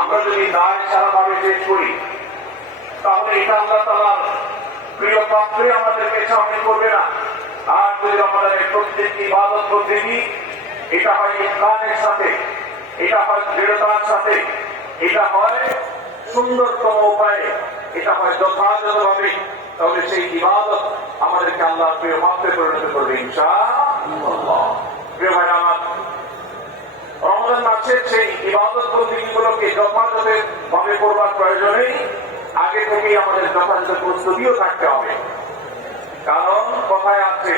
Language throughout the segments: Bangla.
আমরা যদি দায় সারা ভাবে শেষ করি, তাহলে এটা আল্লাহ তালার প্রিয় পাত্রে আমাদেরকে সামনে করবে না। আর যদি আমাদের প্রত্যেকটি ইবাদত বন্দিগি এটা হয় ইসলামের সাথে, এটা হয় দৃঢ়তার সাথে, এটা হয় সুন্দরতম উপায়ে, এটা হয় যথাযথভাবে, তাহলে সেই ইবাদত আমাদেরকে আল্লাহ প্রিয় ভাবতে পরিণত করবে ইনশা প্রিয় ভাই আমার, রমজান মাসের সেই ইবাদত বন্দীগুলোকে যথাযথ ভাবে করবার প্রয়োজনেই আগে থেকেই আমাদের যথাযথ প্রস্তুতিও থাকতে হবে। কারণ কথায় আছে,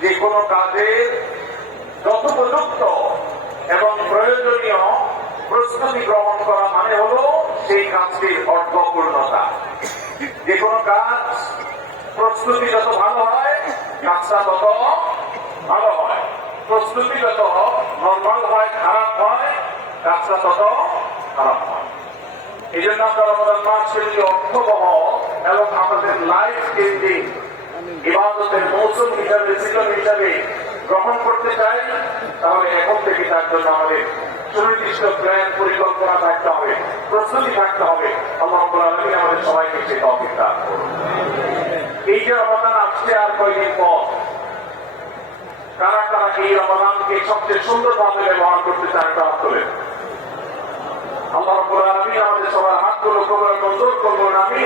যে কোনো কাজের যথোপযুক্ত এবং প্রয়োজনীয় প্রস্তুতি গ্রহণ করা মানে হলো সেই কাজটির অর্থপূর্ণতা। যে কোনো কাজ প্রস্তুতি যত ভালো হয়, কাজটা তত ভালো হয়। প্রস্তুতি যত নর্মাল হয় খারাপ হয় কাজটা তত খারাপ হয় এই জন্য আমরা রমজান অর্থবহ এবং আমাদের লাইফ চেঞ্জিং ইবাদতের মৌসুম হিসাবে সিজন হিসাবে গ্রহণ করতে চাই, তাহলে এখন থেকে তার জন্য আমাদের সুনির্দিষ্ট প্ল্যান পরিকল্পনা থাকতে হবে, প্রস্তুতি থাকতে হবে। আল্লাহ আলামিন আমাদের সবাইকে সে করুন। এই যে রমাদান আসছে আর কয়েকদিন পর? কারা কারা এই রমাদানকে সবচেয়ে সুন্দরভাবে ব্যবহার করতে হাত তোলেন আল্লাহ আমাদের সবার হাতগুলো কবর মঞ্জুর করব আমি